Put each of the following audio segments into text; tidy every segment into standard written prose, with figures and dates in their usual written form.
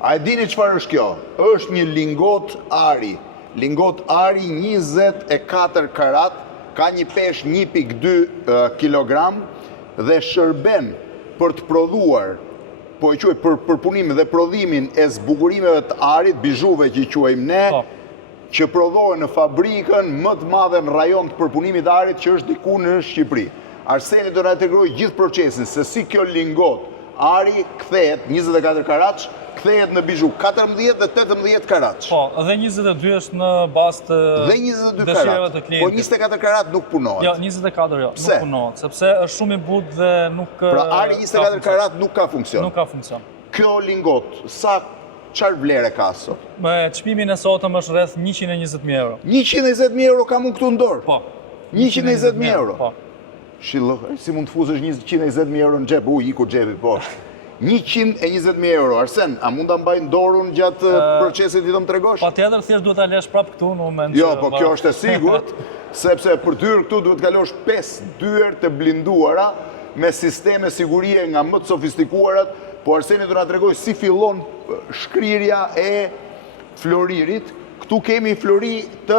A e dini çfarë është kjo? Është një lingot ari. Lingot ari 24 karat, ka një pesh 1,2 kilogram dhe shërben për të prodhuar, po e quaj për përpunimin dhe prodhimin e zbukurimeve të arit, bizhuve që i quajmë ne, që prodhohen në fabrikën më të madhe në rajon të përpunimit të arit që është diku në Shqipëri. Arseni do na tregoj gjithë procesin se si kjo lingot ari kthehet 24 karatsh, kthehet në bizhu 14 dhe 18 karatsh. Po, dhe 22 është në bazë të dëshirave të klientit. Po 24 karat nuk punohet. Jo, 24 jo, nuk punohet, sepse është shumë i butë dhe nuk Pra ari 24 karat nuk ka funksion. Nuk ka funksion. Kjo lingot, çfarë vlere ka sot? Me çmimin e sotëm është rreth 120.000 euro. 120.000 euro kam unë këtu në dorë? Po. 120.000 euro? Po. Shillo, si mund të fuzësh 120.000 euro në xhep? Iku xhepi poshtë. 120.000 euro, Arsen, a mund ta mbaj në dorën gjatë procesit i do më tregosh? Patjetër, thjesht duhet ta lesh prapë këtu në moment që... Jo, po kjo është e sigurt, sepse për të hyrë këtu duhet kalosh 5 dyer të blinduara me sisteme sigurie nga më të sofistikuarat, po Arseni do na tregoj si fillon shkrirja e floririt. Këtu kemi flori të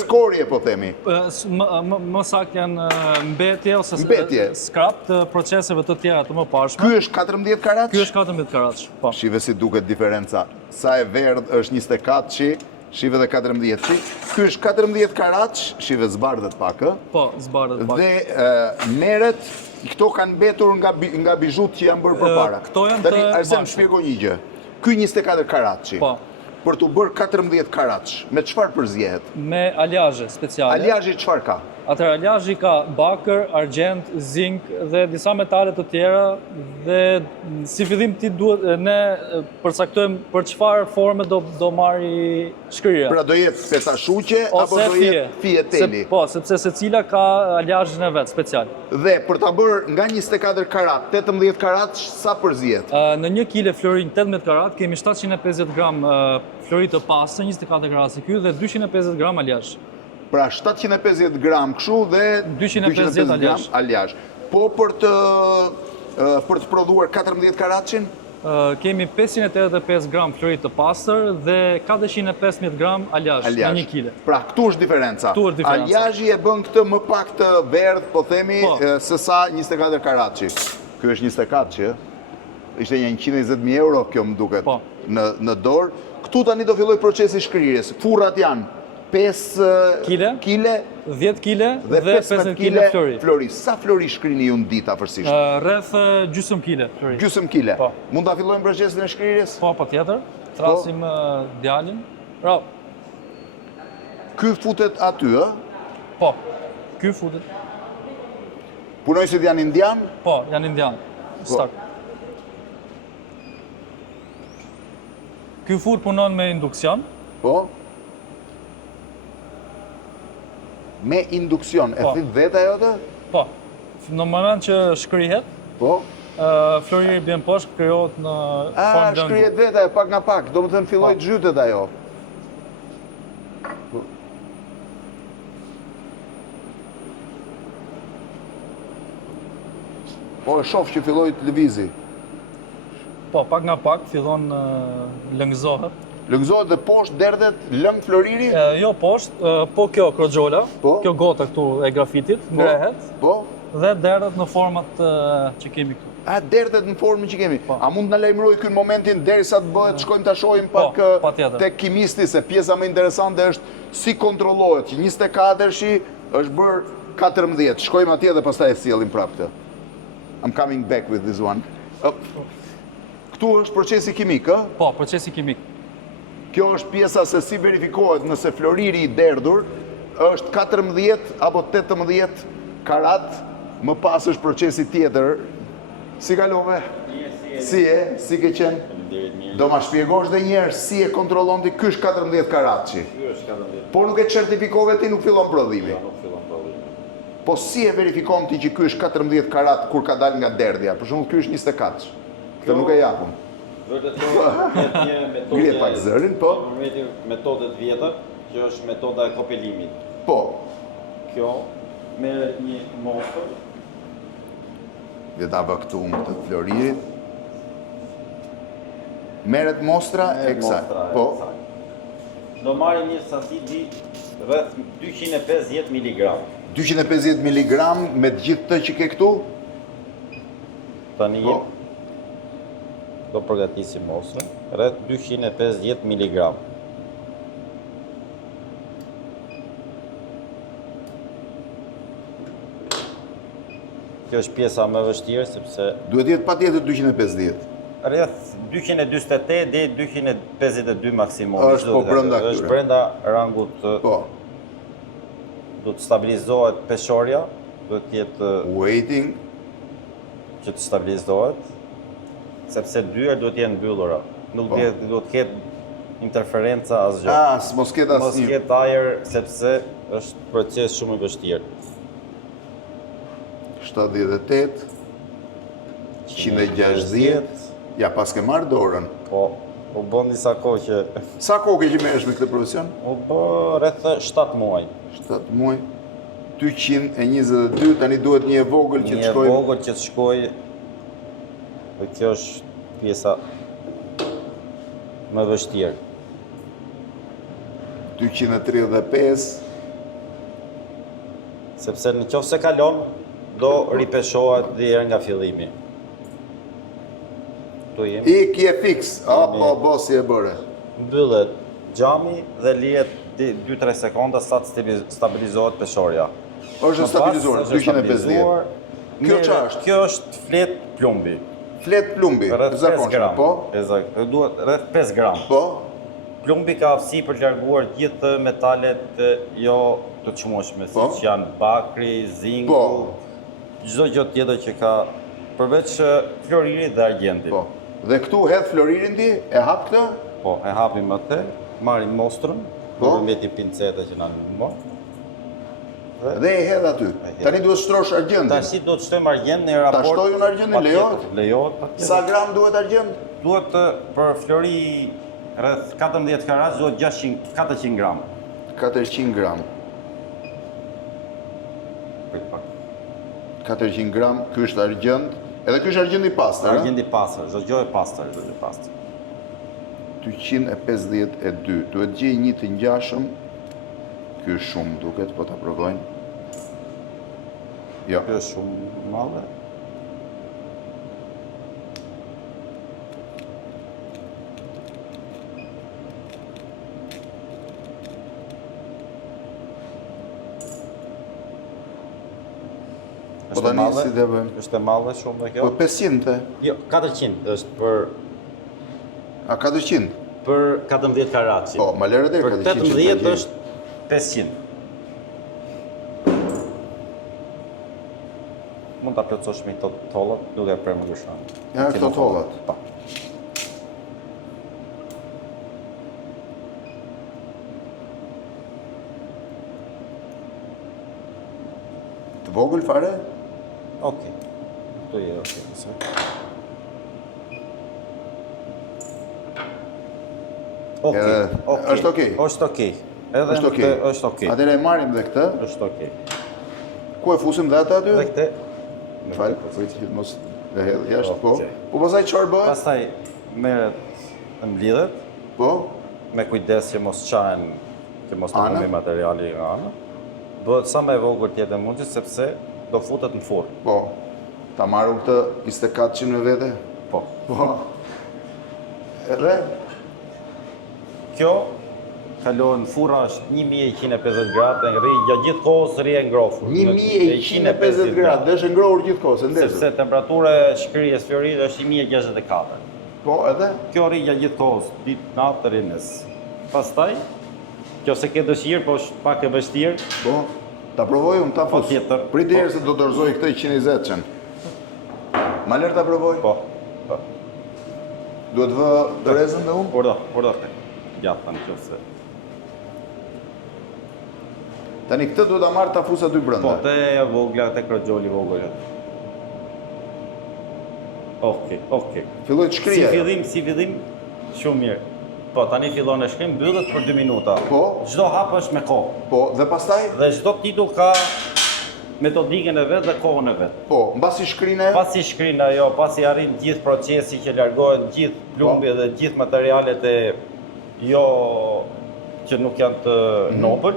skorje, po themi. Më saktë janë mbetje ose skrap të proceseve të tjera të mëparshme. Ky është 14 karatsh? Ky është 14 karatsh, po. Shive si duket diferenca. Sa e verdh është 24, shive dhe 14. Ky është 14 karatsh, shive zbardhet pak, ë? Po, zbardhet pak. Dhe merret, këto kanë mbetur nga bizhut që janë bërë përpara. Këto janë të bashkë. Arsen, më shpjegoj një gjë. Ky 24 karatshi. Po. Për të bërë 14 karatsh, me çfarë përzjehet? Me alazhe speciale. Alazhi çfarë ka? Atëherë alazhi ka bakër, argjent, zink dhe disa metale të tjera dhe si fillim ti duhet ne përcaktojmë për çfarë forme do marri shkrirja. Pra do jetë petashuqe apo do jetë fije teli? Po, sepse secila ka alazhin e vet special. Dhe për ta bërë nga 24 karat, 18 karat, sa përzihet? Në 1 kg florin 18 karat kemi 750 gram florit të pastër 24 karat si ky dhe 250 gram alazh. Pra 750 gram kështu dhe 250 gram alazh. Po për të prodhuar 14 karatshin? Kemi 585 gram florit të pastër dhe 415 gram alazh në 1 kg. Pra këtu është diferenca. Alazhi e bën këtë më pak të verdh, po themi, se sa 24 karatshi. Ky është 24 që ishte një 120.000 euro kjo më duket në dorë. Këtu tani do filloj procesi shkrirjes. Furrat janë 5 kile, 10 kile dhe 15 kile flori. Sa flori shkrini ju në ditë afërsisht? Rreth gjysmë kile flori. Gjysmë kile? Mund ta fillojmë procesin e shkrirjes? Po, patjetër. Thrasim djalin. Bravo. Ky futet aty, ë? Po. Ky futet. Punojësit janë indian? Po, janë indian. Stak. Ky fur punon me induksion. Po. Me induksion, e thith vetë ajo të? Po, në moment që shkrihet, floriri bjen poshtë, krijohet në formë dëngu. Shkrihet vetë ajo, pak nga pak, do më të në filloj të zhytet ajo. Po, e shof që filloj të lëvizi. Po, pak nga pak, fillon lëngëzohet. Lëngëzohet dhe poshtë derdhet lëng floriri? Jo poshtë, po kjo krogjola, kjo gota këtu e grafitit, ngrehet, dhe derdhet në format që kemi këtu. A, derdhet në formën që kemi? A mund në lajmëroj kënë momentin derisa të bëhet, shkojmë të shohim pak tek kimisti, se pjesa më interesante është si kontrollohet, që 24-shi është bërë 14, shkojmë atje dhe pastaj e sjellim prapë këtë. I'm coming back with this one. Këtu është procesi kimik, ë? Po, procesi kimik. Kjo është pjesa se si verifikohet nëse floriri i derdhur është 14 apo 18 karat, më pas është procesi tjetër. Si kalove? Si ke qenë? Do ma shpjegosh dhe njerë si e kontrolon ti, ky është 14 karatshi. Po nuk e certifikove ti, nuk fillon prodhimi. Po si e verifikon ti që ky është 14 karat kur ka dal nga derdhja? Për shembull ky është 24. Këtë nuk e japun. Vërtet një metodë vjetër, që është metoda e kopelimit. Po. Kjo merret një moshtër. Dhe ta bë këtu të floririt. Merret mostra e kësaj. Po. Do marrim një sasi di rreth 250 mg. 250 mg me të gjithë të që ke këtu? Tani Po. do përgatisim mostrën rreth 250 mg. Kjo është pjesa më e vështirë sepse Duhet jetë patjetër 250. rreth 248 deri 252 maksimum. Është po brenda këtyre. Është brenda rangut. Po. Do të stabilizohet peshorja, do të jetë Waiting. që të stabilizohet, sepse dyert duhet të jenë mbyllura. Nuk Po. do të ketë interferenca asgjë. Mos ketë Mos asnjë. ketë ajër sepse është proces shumë i vështirë. 78, 160. Ja, pas ke marrë dorën. Po, u bën disa kohë që Sa kohë ke që merresh me këtë profesion? u bë rreth 7 muaj. 7 muaj. 222, tani duhet një e vogël që të Një shkojë. vogël që të shkojë. Dhe kjo është pjesa më e vështirë. 235. Sepse në qoftë se kalon, do ripeshohet dhe herë nga fillimi. Tu jemi. Ik je fiks. Po, si e bëre. Mbyllet xhami dhe lihet 2-3 sekonda sa të stabilizohet peshorja. Është stabilizuar, 250. Kjo çfarë është? Kjo është flet plumbi. Flet plumbi, Rreth 5 zakonisht, gram. po? Ezakt. Duhet rreth 5 gram. Po? Plumbi ka aftësi për të larguar gjithë metalet jo të çmueshme, Po. siç janë bakri, zingu, Po. çdo gjë tjetër që ka përveç floririt dhe argjentit. Po. Dhe këtu hedh floririn ti, e hap këtë? Po, e hapim atë, marrim mostrën, Po. do mbeti pinceta që na ndihmon. Dhe e hedh aty. Tani duhet shtrosh argjendin. Tash do të shtojmë argjend në raport. Ta shtojun argjendin, lejohet? Lejohet. patjetër. Sa gram duhet argjend? Duhet për flori rreth 14 karat duhet 400 gram. 400 gram. Prit pak. 400 gram, ky është argjend. Edhe ky është argjend i pastër, a? Argjendi pastër, çdo gjë e pastër, çdo gjë e pastër. 252. Duhet gjej një të ngjashëm. Ky është shumë duket, po ta provojmë. Jo. Kjo është shumë e madhe. Po tani si dhe bëjmë? Është e madhe shumë dhe kjo. Po 500 te? Jo, 400 është A 400? për 14 karat. Po, ma lere dhe Për 400 që 18 ta gjej. është 500. Mund ta plotësosh me këto tollat duke e prerë më gëshan. Ja, këto tollat. Po. Të vogël fare? Okej. Këtu je, okej. Nëse. Okej, Është okej? Është okej. Edhe Është okej. Është okej. Atëre e marrim dhe këtë. Është okej. Ku e fusim dhe atë aty? Dhe këtë. Më fal, po prit që mos e hedh jashtë, po. Okej. Po pastaj çfarë bëhet? Pastaj merret në mblidhet Po. me kujdes që mos qahen, që mos të Ana? humbi materiali nga ana. Duhet sa më e vogël të jetë e mundshme sepse do futet në furrë. Po. Ta marrëm këtë 2400 me vete? Po. Po. Edhe? Kjo kalohet në furra është 1150 gradë, e rri gjatë gjithë kohës rri e ngrohur. 1150 gradë, dhe është ngrohur gjithkohës, e ndezur. Sepse temperatura e shkrirjes florit është 1064. Po, edhe? Kjo rri gjatë gjithë kohës, ditë natë rines. Pastaj, kjo se ke dëshirë, po është pak e vështirë. Po. Ta provoj unë ta fus. tjetër. Prit deri se do dorëzoj këtë 120-çën. Ma lër ta provoj. Po. Po. Duhet vë dorezën dhe unë? Urdo këtë. Gjatë tani kjo se. Tani këtë duhet ta marr ta fus aty Po, brenda. te vogla, te krogjoli vogël. Okej. Filloj të shkrijë. Si fillim, shumë mirë. Po, tani fillon e shkrim, mbyllet për 2 minuta. Po. Çdo hap është me kohë. Po, dhe pastaj Dhe çdo titull ka metodikën e vet dhe kohën e vet. Po, mbasi shkrinë ajo? Pasi shkrin ajo, pasi arrin gjithë procesi që largohen gjithë plumbi dhe gjithë materialet e jo që nuk janë të nobël,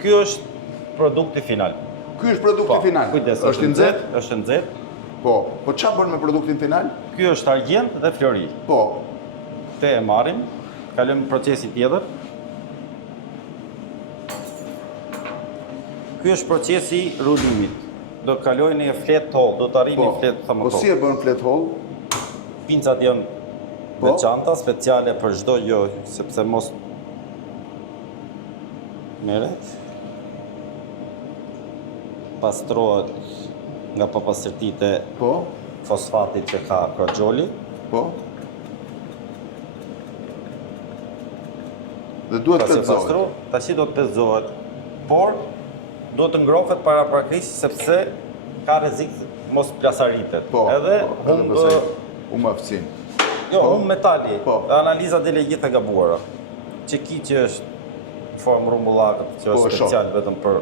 ky është produkti final. Ky është produkti final. Kujdes, Është i nxehtë? Është nxehtë. Po. Po çfarë bën me produktin final? Ky është argjend dhe flori. Po. Te e marrim, kalojmë në procesi tjetër. Ky është procesi rulimit. Do kalojnë në flat hole, do të arrini flat Po thermocol. si e bën flat hole? Pincat janë veçanta, speciale për çdo gjë, sepse mos merret. Pastrohet nga papastërtitë e Po. fosfatit që ka krogjoli. Po. Dhe duhet Pasi petzohet. pastro, tash do të petzohet. Por do të ngrohet para prakisë sepse ka rrezik mos plasaritet. Po. Edhe po, humb pastaj humb aftësinë. jo, po. humb metali. Po. Analiza dele gjithë e gabuara. Çeki që është në formë rrumullake, që Po, është e shoh. special vetëm për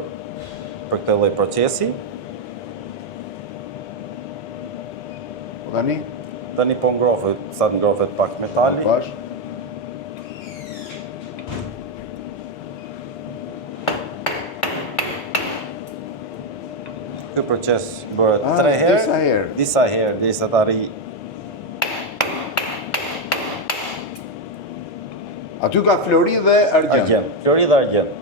këtë lloj procesi. Tani, Tani po ngrohet, sa të ngrohet pak metali. bash. Ky proces bëhet Ah, 3 herë. disa herë. Disa herë, derisa të arrijë. Aty ka flori dhe argjend. Argjend, flori dhe argjend.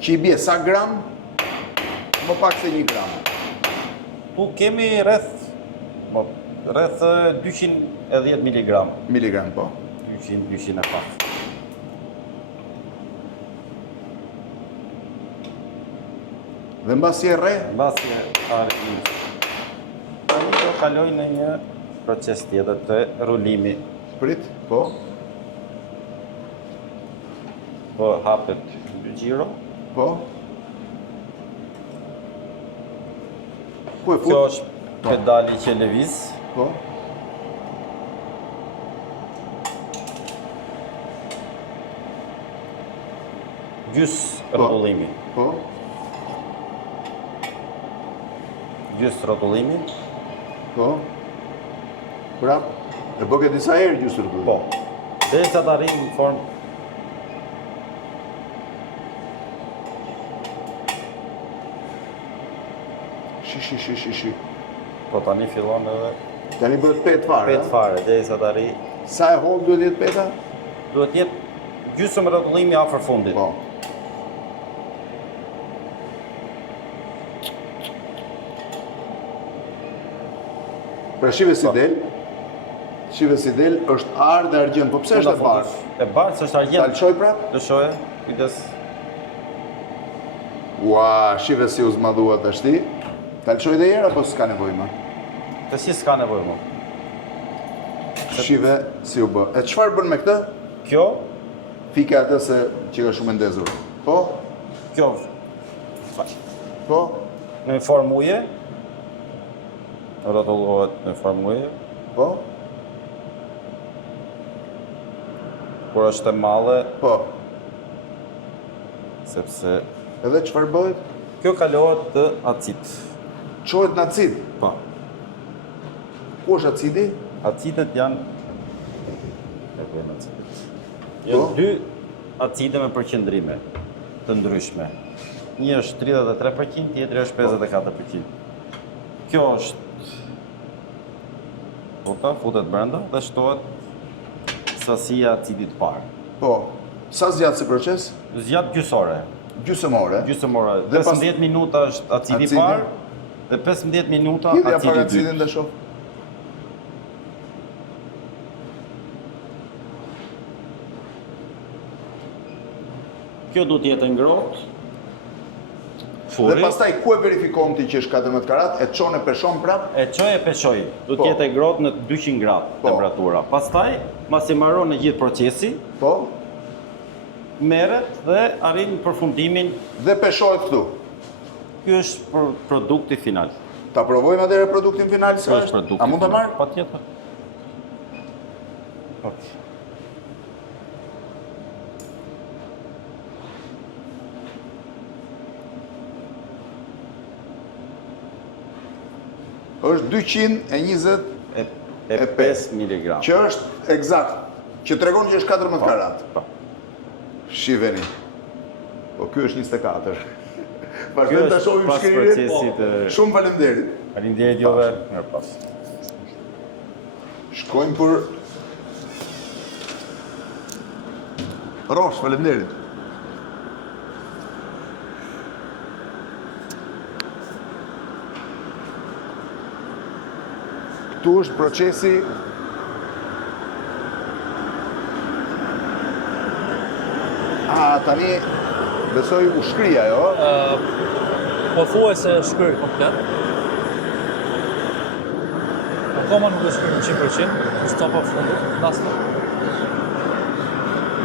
Që i bie sa gram? Më pak se 1 gram. Tu kemi rreth 210 mg. Miligram, po. 200 e pak. Dhe mbasi e rre, Mbasi e arrin. Tani do kaloj në një proces tjetër të rulimi. prit, po. Po hapet dy xhiro. Po. Ku e Kjo fut? është pedali që lëviz. Po. Gjys rrotullimi. Po. Gjys rrotullimi. Po. Prap. E bëke disa herë gjysë rrugë. Po. Derisa të arrijë në formë Shi. po tani fillon edhe Tani bëhet pet fare. 5 fare, derisa të arrijë. Sa e holl duhet jetë peta? Duhet jetë gjysmë rrotullimi afër fundit. Po. Pra shive si del. Shive si del është arë dhe argjend. Po pse është e barë? E barë, së është Ta argjend. lëshoj prap? Lëshoje, kujdes. Ua, shive si u zmadhua të ashti. Ta lëshoj dhe jera, apo s'ka nevoj më? Të si s'ka nevojë më. Shive si u bë. E çfarë bën me këtë? Kjo, Fike atë se që ka shumë e ndezur. Po? kjo, Po? në formë uje, rrotullohet në formë uje, Po? kur është e madhe, Po? sepse Edhe çfarë bëhet? kjo kalohet të acid. Çohet në acid. Po, Ku është acidi? acidet janë e bëjmë acidet. Po? Janë dy acide me përqendrime të ndryshme. Një është 33%, tjetri është 54%. Kjo është futet brenda dhe shtohet sasia e acidit parë. Po. Sa zgjat si proces? Zgjat gjysore. Gjysmore. Gjysmore. Dhe pas- 15 minuta është acidi Acidi? parë dhe 15 minuta Hidhja acidi para dytë. acidin dhe shoh. Kjo duhet të jetë ngrohtë. Dhe Furi. pastaj ku e verifikon ti që është 14 karat, e çon e peshon prap? E qoj e peshoj, du Po. të jetë e ngrohtë në 200 gradë Po. temperatura. Pastaj, masi mbaron në gjithë procesi, Po? merret dhe arrin përfundimin. Dhe peshohet këtu. Ky është produkti final. Ta provojmë atëherë produktin final se Ky është produkti. A mund ta final. marr? Patjetër. Po. është 225 mg. që është eksakt, që tregon që është 14 karat. Po. Shiveni. Po ky është 24. Ky Vazhdojmë ta është shohim pas shkrirjen. procesit të... Shumë faleminderit. Faleminderit juve, mirëpas. Shkojmë për Rosh, faleminderit. Këtu është procesi tani besoj u shkrija, jo? Po thuaj se shkryr komplet. Akoma nuk e shkryr në 100%, është topa fundit, nasta.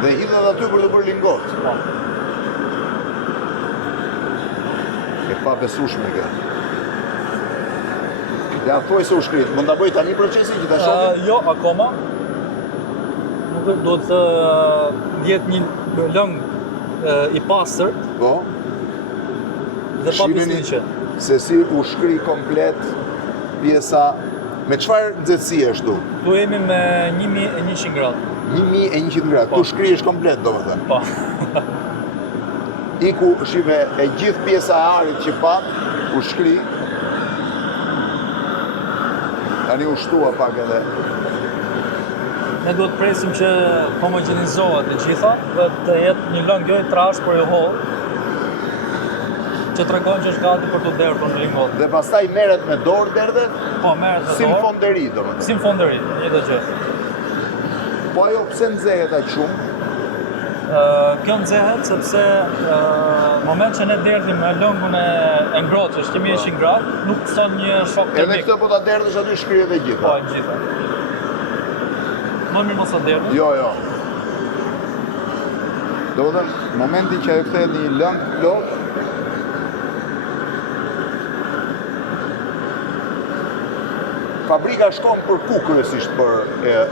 Dhe hidhet aty për të bërë lingot. Po. E pa besueshme kjo. Ja, thuaj se u shkrit. Mund ta bëj tani procesin që ta shohim? Jo, akoma. Nuk do të jetë një lëng i pastër Po. dhe pa Shiheni pisliqe. se si u shkri komplet pjesa. Me çfarë nxehtësie është tu? Tu jemi me 1100 gradë. 1100 gradë. Tu shkrihesh komplet, domethënë. Po. Iku shive e gjithë pjesa e arit që pat, u shkri. Tani u shtua pak edhe. Ne duhet presim që homogenizohet të gjitha dhe të jetë një lëng jo i trash, por i hollë, që tregon që është gati për të derdhur në lingot. Dhe pastaj merret me dorë derdhet, Po, merret me si në dorë, fonderi, domethënë. si në fonderi, një të gjë. Po ajo pse nxehet aq shumë? Kjo nxehet sepse moment që ne derdhim me lëngun e ngrohtë, që është 1100 gradë, nuk son një shok Edhe termik. këtë po ta derdhësh aty shkrihet e Po, gjitha. e gjitha. Më mirë mos ta derdhim. Jo, jo. Domethënë, momenti që ajo kthehet një lëng plot, fabrika shkon për ku kryesisht për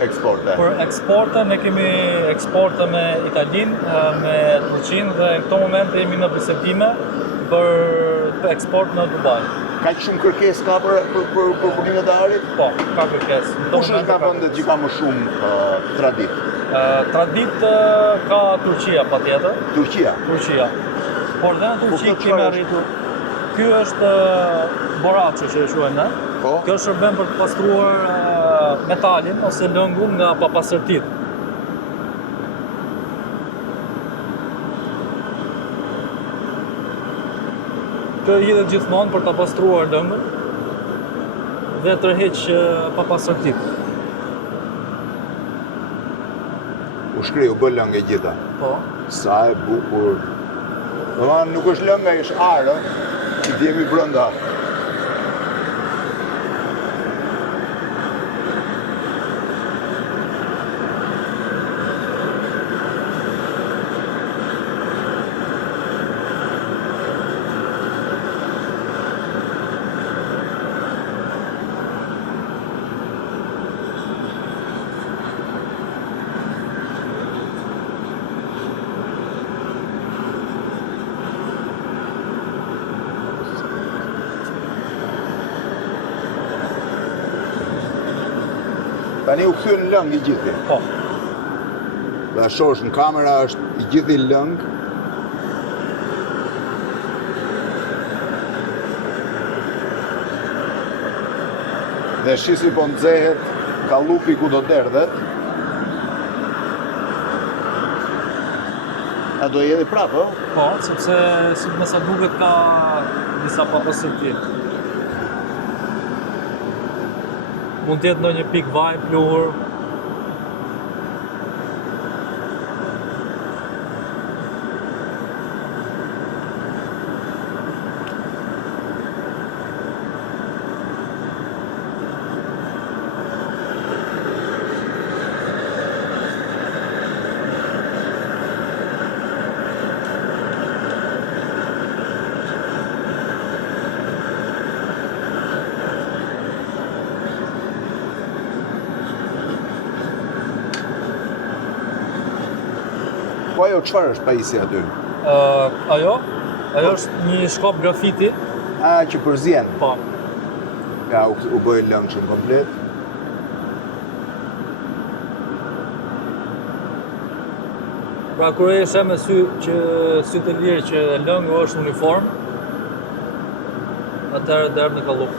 eksporte? Për eksporte, ne kemi eksporte me Italinë, me Turqinë dhe në këto momente jemi në bisedime për eksport në Dubai. Kaq shumë kërkesë ka për punimet e arit? Po, ka kërkesë. Në këto Kush është momente nga ka vendet që ka më shumë tradit? Tradit ka Turqia patjetër, Turqia. Turqia. Por dhe në Po Turqi këtë kemi çfarë arritur. Ky është boraçe që e quajmë ne. Po. Kjo shërben për të pastruar metalin ose lëngun nga papastërtitë. Kjo hidhet gjithmonë për ta pastruar lëngun dhe tërheq papastërtitë. U shkri, u bë lëngë e gjitha. Po. Sa e bukur. Domethënë nuk është lënga, është arë, që t'jemi brenda. Tani u kthyen lëng i gjithi. Po. Dhe shohësh në kamera është i gjithi lëng. Dhe shisi po nxehet kallupi ku do derdhet. A do jeni prapë, ë? Po, sepse si me sa duket ka disa papastërti. Mund të jetë ndonjë pikë vaj, pluhur. Po ajo çfarë është pajisja aty? Ajo është një shkop grafiti, A, që përzien. po. Ja, u bëj lëngshëm komplet. Pra kur e shem me sy të lirë që lëngu është uniform, atëherë derë në kallup.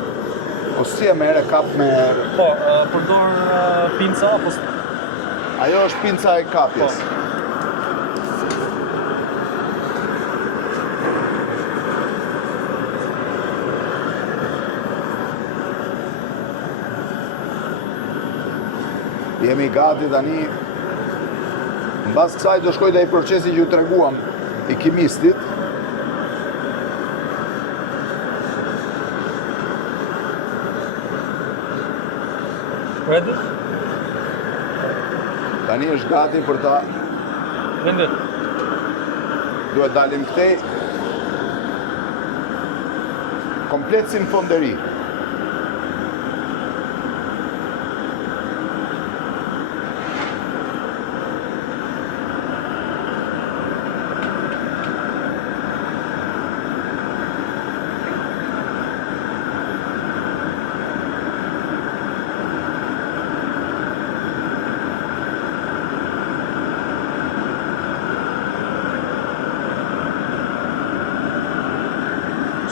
O si e mere kap me... Po, përdor pinca apo Ajo është pinca e kapjes. Po. Jemi gati tani. Mbas kësaj do shkoj dhe i procesi që ju treguam i kimistit. Ready? Tani është gati për ta... Vendet. Duhet dalim këtej. Komplet si në fonderi.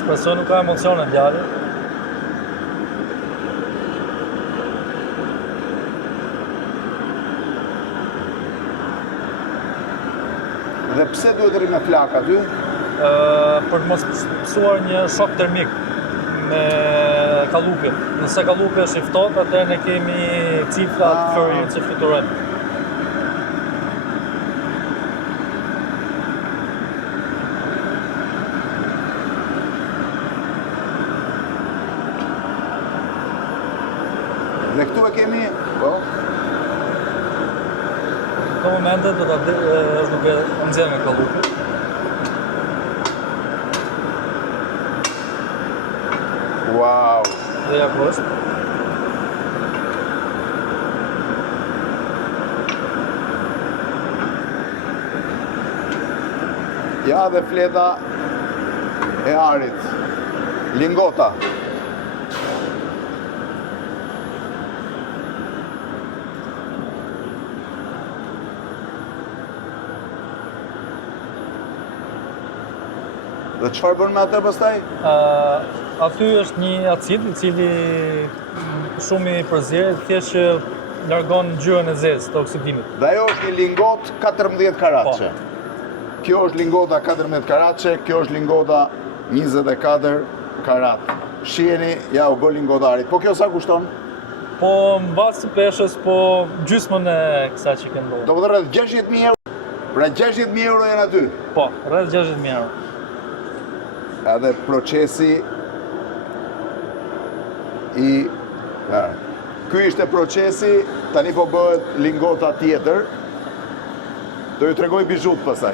Shpresoj nuk ka emocione djalë. Dhe pse duhet rri me flak aty? Për të mos pësuar një shok termik me kallupi. Nëse kallupi është i ftohtë, atëherë ne kemi cifra të florirë që fluturojnë. Dhe këtu e kemi, po, Në këto momente do ta është duke nxjerrë nga kallupi. wow. Dhe ja ku është. Ja dhe fleta e arit. Lingota. Dhe çfarë bën me atë pastaj? Aty është një acid i cili shumë i përzier, thjesht që largon ngjyrën e zezë të oksidimit. Dhe ajo është një lingot 14 karatëshe. Kjo është lingota 14 karatëshe, kjo është lingota 24 karat. Shiheni, ja u bë lingotarit. Po kjo sa kushton? Po mbas të peshës, po gjysmën e kësaj që ke ndodhur. Do të rreth 60.000 euro. Pra 60.000 euro janë aty. Po, rreth 60.000 euro. Edhe procesi i... Ky ishte procesi, tani po bëhet lingota tjetër. Do ju tregoj bizhut pastaj.